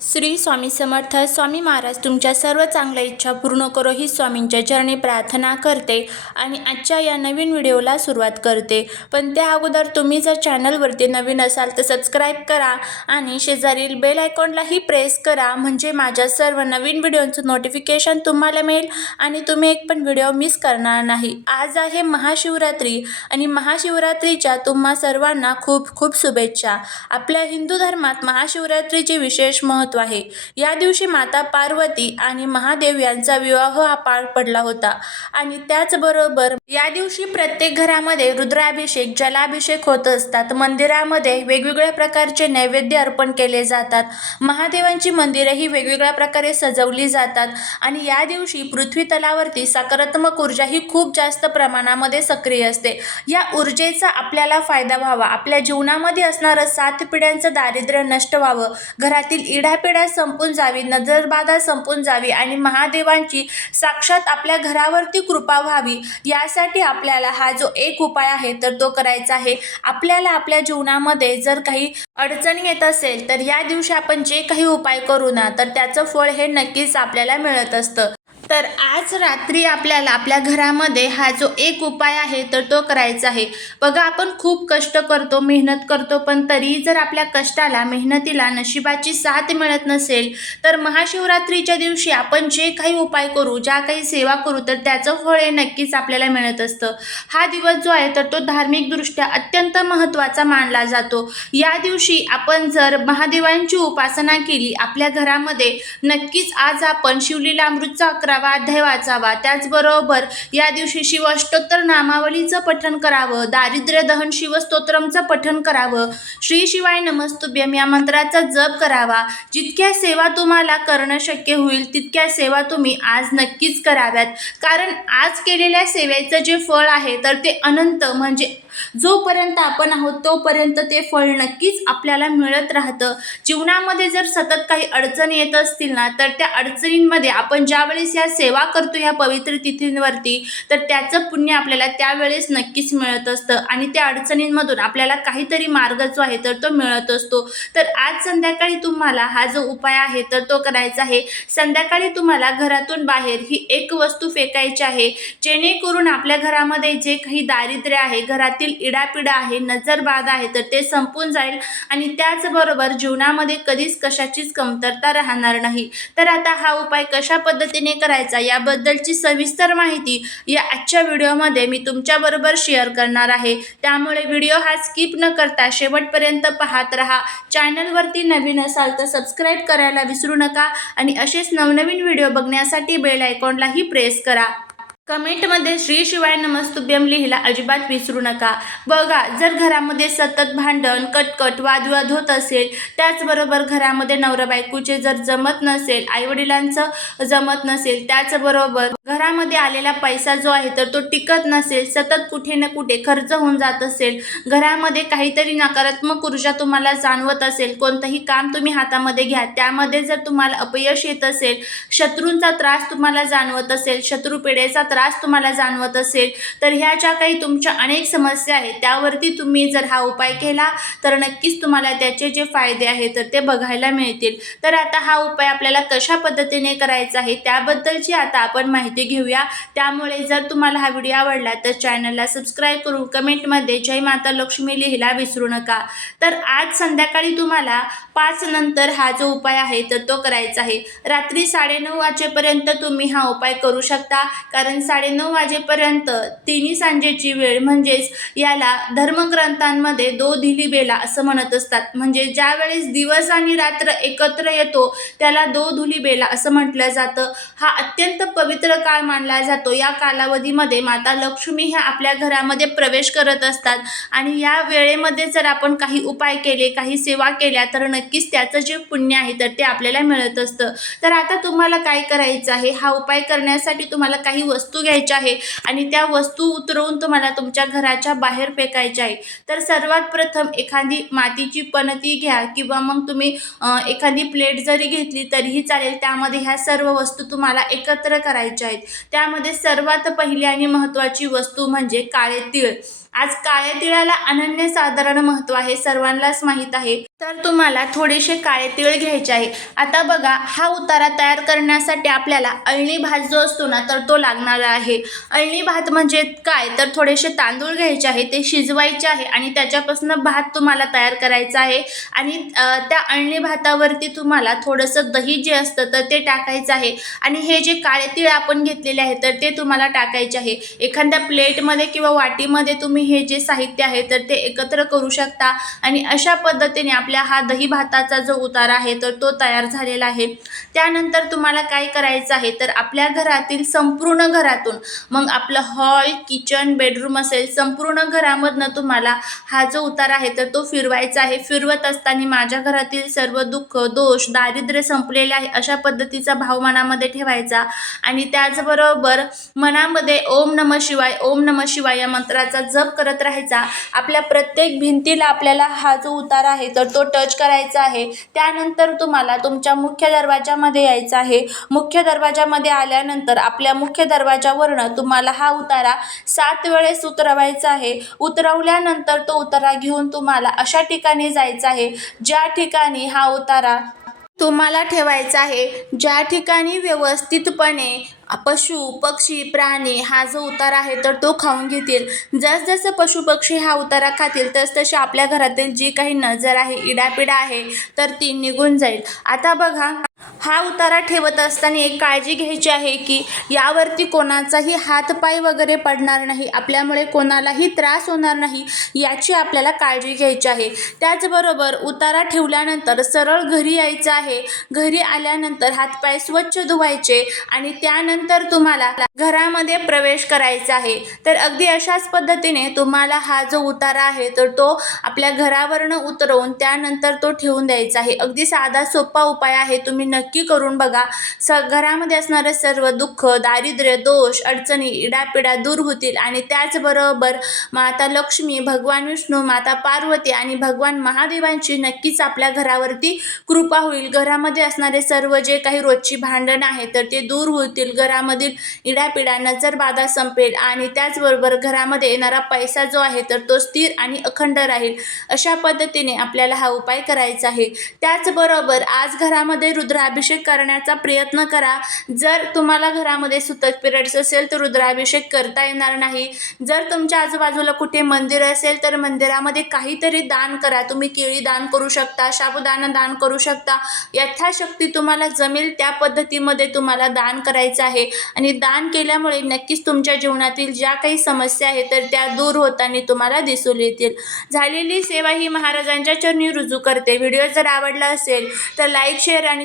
श्री स्वामी समर्थ स्वामी महाराज तुमच्या सर्व चांगल्या इच्छा पूर्ण करो ही स्वामींच्या चरणी प्रार्थना करते आणि आजच्या या नवीन व्हिडिओला सुरुवात करते. पण त्या अगोदर तुम्ही जर चॅनलवरती नवीन असाल तर सबस्क्राईब करा आणि शेजारील बेल आयकॉनलाही प्रेस करा म्हणजे माझ्या सर्व नवीन व्हिडिओचं नोटिफिकेशन तुम्हाला मिळेल आणि तुम्ही एक पण व्हिडिओ मिस करणार नाही. आज आहे महाशिवरात्री आणि महाशिवरात्रीच्या तुम्हा सर्वांना खूप खूप शुभेच्छा. आपल्या हिंदू धर्मात महाशिवरात्रीचे विशेष महत्त्व आहे. या दिवशी माता पार्वती आणि महादेव यांचा विवाह हा पार पडला होता. आणि त्याचबरोबर या दिवशी प्रत्येक घरामध्ये रुद्राभिषेक जलाभिषेक होत असतात. मंदिरामध्ये वेगवेगळ्या प्रकारचे नैवेद्य अर्पण केले जातात. महादेवांची मंदिरंही वेगवेगळ्या प्रकारे सजवली जातात. आणि या दिवशी पृथ्वी तलावरती सकारात्मक ऊर्जा ही खूप जास्त प्रमाणामध्ये सक्रिय असते. या ऊर्जेचा आपल्याला फायदा व्हावा. आपल्या जीवनामध्ये असणारं सात पिढ्यांचं दारिद्र्य नष्ट व्हावं. घरातील इडा पिढ्या संपून जावी नजरबाधा संपून जावी आणि महादेवांची साक्षात आपल्या घरावरती कृपा व्हावी यासाठी आपल्याला हा जो एक उपाय आहे तर तो करायचा आहे. आपल्याला आपल्या जीवनामध्ये जर काही अडचणी येत असेल तर या दिवशी आपण जे काही उपाय करू ना तर त्याचं फळ हे नक्कीच आपल्याला मिळत असतं. तर आज रात्री आपल्याला आपल्या घरामध्ये हा जो एक उपाय आहे तर तो करायचा आहे. बघा आपण खूप कष्ट करतो मेहनत करतो पण तरी जर आपल्या कष्टाला मेहनतीला नशिबाची साथ मिळत नसेल तर महाशिवरात्रीच्या दिवशी आपण जे काही उपाय करू ज्या काही सेवा करू तर त्याचं फळ हे नक्कीच आपल्याला मिळत असतं. हा दिवस जो आहे तर तो धार्मिकदृष्ट्या अत्यंत महत्त्वाचा मानला जातो. या दिवशी आपण जर महादेवांची उपासना केली आपल्या घरामध्ये नक्कीच आज आपण शिवलीला अमृतचा अकरा करावा अध्याय वाचावा त्याचबरोबर या दिवशी शिवअष्टोत्तर नामावलीचं पठण करावं दारिद्र्य दहन शिवस्तोत्रमचं पठण करावं. श्री शिवाय नमस्तुभ्यम या मंत्राचा जप करावा. जितक्या सेवा तुम्हाला करणं शक्य होईल तितक्या सेवा तुम्ही आज नक्कीच कराव्यात. कारण आज केलेल्या सेवेचं जे फळ आहे तर ते अनंत म्हणजे जोपर्यंत आपण आहोत तोपर्यंत ते फळ नक्कीच आपल्याला मिळत राहतं. जीवनामध्ये जर सतत काही अडचणी येत असतील ना तर त्या अडचणींमध्ये आपण ज्यावेळेस या सेवा करतो ह्या पवित्र तिथींवरती तर त्याचं पुण्य आपल्याला त्यावेळेस नक्कीच मिळत असतं. आणि त्या अडचणींमधून आपल्याला काहीतरी मार्ग जो आहे तर तो मिळत असतो. तर आज संध्याकाळी तुम्हाला हा जो उपाय आहे तर तो करायचा आहे. संध्याकाळी तुम्हाला घरातून बाहेर ही एक वस्तू फेकायची आहे. जेणेकरून आपल्या घरामध्ये जे काही दारिद्र्य आहे घरात घरातील इडापिडा आहे नजरबाध आहे तर ते संपून जाईल आणि त्याचबरोबर जीवनामध्ये कधीच कशाचीच कमतरता राहणार नाही. तर आता हा उपाय कशा पद्धतीने करायचा याबद्दलची सविस्तर माहिती या आजच्या व्हिडिओमध्ये मी तुमच्याबरोबर शेअर करणार आहे. त्यामुळे व्हिडिओ हा स्किप न करता शेवटपर्यंत पाहत राहा. चॅनलवरती नवीन असाल तर सबस्क्राईब करायला विसरू नका आणि असेच नवनवीन व्हिडिओ बघण्यासाठी बेल आयकॉनलाही प्रेस करा. कमेंटमध्ये श्री शिवाय नमस्तुभ्यम लिहिला अजिबात विसरू नका. बघा जर घरामध्ये सतत भांडण कटकट वादविवाद होत असेल त्याचबरोबर घरामध्ये नवरा बायकोचे जर जमत नसेल आईवडिलांचं जमत नसेल त्याचबरोबर घरामध्ये आलेला पैसा जो आहे तर तो टिकत नसेल सतत कुठे ना कुठे खर्च होऊन जात असेल घरामध्ये काहीतरी नकारात्मक ऊर्जा तुम्हाला जाणवत असेल कोणतंही काम तुम्ही हातामध्ये घ्या त्यामध्ये जर तुम्हाला अपयश येत असेल शत्रूंचा त्रास तुम्हाला जाणवत असेल शत्रूपिढेचा त्रास तुम्हाला जाणवत असेल तर ह्या ज्या काही तुमच्या अनेक समस्या आहेत त्यावरती तुम्ही जर हा उपाय केला तर नक्कीच तुम्हाला त्याचे जे फायदे आहेत तर ते बघायला मिळतील. तर आता हा उपाय आपल्याला कशा पद्धतीने करायचा आहे त्याबद्दलची आता आपण माहिती घेऊया. त्यामुळे जर तुम्हाला हा व्हिडिओ आवडला तर चॅनलला सबस्क्राईब करून कमेंटमध्ये जय माता लक्ष्मी लिहिला विसरू नका. तर आज संध्याकाळी तुम्हाला पाच नंतर हा जो उपाय आहे तर तो करायचा आहे. रात्री साडेनऊ वाजेपर्यंत तुम्ही हा उपाय करू शकता. कारण साडेनऊ वाजेपर्यंत तिन्ही सांजेची वेळ म्हणजेच याला धर्मग्रंथांमध्ये दो धिली बेला असं म्हणत असतात. म्हणजे ज्यावेळेस दिवस आणि रात्र एकत्र येतो त्याला दो धुली बेला असं म्हटलं जातं. हा अत्यंत पवित्र काळ मानला जातो. या कालावधीमध्ये माता लक्ष्मी ह्या आपल्या घरामध्ये प्रवेश करत असतात. आणि या वेळेमध्ये जर आपण काही उपाय केले काही सेवा केल्या तर नक्कीच त्याचं जे पुण्य आहे तर ते आपल्याला मिळत असतं. तर आता तुम्हाला काय करायचं आहे? हा उपाय करण्यासाठी तुम्हाला काही वस्तू घ्यायच्या आहे आणि त्या वस्तू उतरवून तुम्हाला तुमच्या घराच्या बाहेर फेकायच्या आहे. तर सर्वात प्रथम एखादी मातीची पणती घ्या किंवा मग तुम्ही एखादी प्लेट जरी घेतली तरीही चालेल. त्यामध्ये ह्या सर्व वस्तू तुम्हाला एकत्र करायच्या आहेत. त्यामध्ये सर्वात पहिली आणि महत्त्वाची वस्तू म्हणजे काळे तीळ. आज काळ्या तिळाला अनन्यसाधारण महत्त्व आहे सर्वांनाच माहीत आहे. तर तुम्हाला थोडेसे काळे तिळ घ्यायचे आहे. आता बघा हा उतारा तयार करण्यासाठी आपल्याला अळणी भात जो असतो ना तर तो लागणार आहे. अळणी भात म्हणजे काय? तर थोडेसे तांदूळ घ्यायचे आहे ते शिजवायचे आहे आणि त्याच्यापासून भात तुम्हाला तयार करायचा आहे. आणि त्या अळणी भातावरती तुम्हाला थोडंसं दही जे असतं तर ते टाकायचं आहे. आणि हे जे काळे तिळ आपण घेतलेले आहे तर ते तुम्हाला टाकायचे आहे. एखाद्या प्लेटमध्ये किंवा वाटीमध्ये तुम्ही हे जे साहित्य आहे तर ते एकत्र करू शकता. आणि अशा पद्धतीने आपल्या हा दही भाताचा जो उतारा आहे तर तो तयार झालेला आहे. त्यानंतर तुम्हाला काय करायचं आहे तर आपल्या घरातील संपूर्ण घरातून मग आपलं हॉल किचन बेडरूम असेल संपूर्ण घरामधनं तुम्हाला हा जो उतारा आहे तर तो फिरवायचा आहे. फिरवत असताना माझ्या घरातील सर्व दुःख दोष दारिद्र्य संपलेले आहे अशा पद्धतीचा भाव मनामध्ये ठेवायचा. आणि त्याचबरोबर मनामध्ये ओम नम शिवाय ओम नम शिवाय या मंत्राचा जप करत राहायचा. आपल्या प्रत्येक भिंतीला आपल्याला हा जो उतारा आहे तर तो टच करायचा आहे. त्यानंतर तुम्हाला तुमच्या मुख्य दरवाजामध्ये यायचं आहे. मुख्य दरवाजामध्ये आल्यानंतर आपल्या मुख्य दरवाजावरनं तुम्हाला हा उतारा सात वेळेस उतरवायचा आहे. उतरवल्यानंतर तो उतारा घेऊन तुम्हाला अशा ठिकाणी जायचं आहे. ज्या ठिकाणी हा उतारा तुम्हाला ठेवायचा आहे. ज्या ठिकाणी व्यवस्थितपणे पशु पक्षी प्राणी हा जो उतारा आहे तर तो खाऊन घेतील. जसजसं पशु पक्षी हा उतारा खातील तसतशी आपल्या घरातील जी काही नजर आहे इडापिडा आहे तर ती निघून जाईल. आता बघा हा उतारा ठेवत असताना एक काळजी घ्यायची आहे की यावरती कोणाचाही हातपाय वगैरे पडणार नाही. आपल्यामुळे कोणालाही त्रास होणार नाही याची आपल्याला काळजी घ्यायची आहे. त्याचबरोबर उतारा ठेवल्यानंतर सरळ घरी यायचं आहे. घरी आल्यानंतर हातपाय स्वच्छ धुवायचे आणि त्यानंतर तुम्हाला घरामध्ये प्रवेश करायचा आहे. तर अगदी अशाच पद्धतीने तुम्हाला हा जो उतारा आहे तर तो आपल्या घरावरनं उतरवून त्यानंतर तो ठेवून द्यायचा आहे. अगदी साधा सोपा उपाय आहे. तुम्ही नक्की नक्की करून बघा. स घरामध्ये असणारं सर्व दुःख दारिद्र्य दोष अडचणी इडापिडा दूर होतील आणि त्याचबरोबर माता लक्ष्मी भगवान विष्णू माता पार्वती आणि भगवान महादेवांची नक्कीच आपल्या घरावरती कृपा होईल. घरामध्ये असणारे सर्व जे काही रोजची भांडणं आहे तर ते दूर होतील. घरामधील इडापिडा नजरबाधा संपेल आणि त्याचबरोबर घरामध्ये येणारा पैसा जो आहे तर तो स्थिर आणि अखंड राहील. अशा पद्धतीने आपल्याला हा उपाय करायचा आहे. त्याचबरोबर आज घरामध्ये रुद्राभि रुद्राभिषेक करण्याचा प्रयत्न करा. जर तुम्हाला घरामध्ये सुतक पिरियड्स असेल तर रुद्राभिषेक करता येणार नाही. जर तुमच्या आजूबाजूला कुठे मंदिर असेल तर मंदिरामध्ये काहीतरी दान करा. तुम्ही केळी दान करू शकता साबुदाणा दान करू शकता. यथाशक्ती तुम्हाला जमेल त्या पद्धतीमध्ये तुम्हाला दान करायचं आहे. आणि दान केल्यामुळे नक्कीच तुमच्या जीवनातील ज्या काही समस्या आहेत तर त्या दूर होताना तुम्हाला दिसून येतील. झालेली सेवा ही महाराजांच्या चरणी रुजू करते. व्हिडिओ जर आवडला असेल तर लाईक शेअर आणि